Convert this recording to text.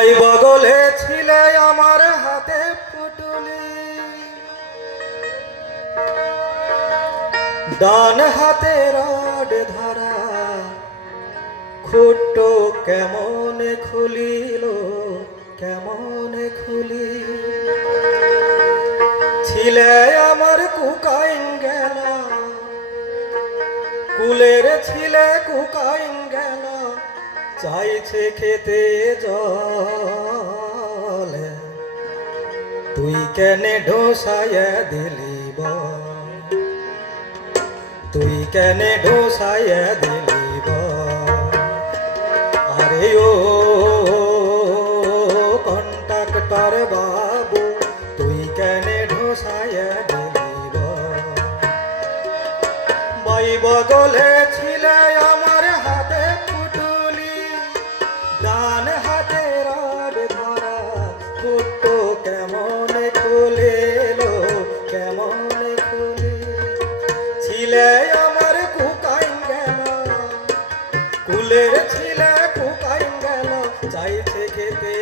এই বগলে ছিলে আমার হাতে পুটুলি, ডান হাতে রড ধরা, খুঁটো কেমন খুলিল কেমন খুলি। ছিলে আমার কুকাইন গেল, কুলের ছিলে কুকাইন গেল, চাইছে খেতে জল। তুই কেনে ঢোসাইয়া দিলি বল, তুই কেনে ঢোসাইয়া দিলি বল। আরে ও কন্ট্রাক্টর বাবু, তুই কেনে ঢোসাইয়া দিলি বল। বাই বগলে ছিলে আমার হাতে পুটুলি, ডান হাতে রড ধরা, খুঁটো কেমন খুলিল কেমন খুলি। ছিলে আমার কুকাইন গেল, কুলের ছিলে কুকাইন গেল, চাইছে খেতে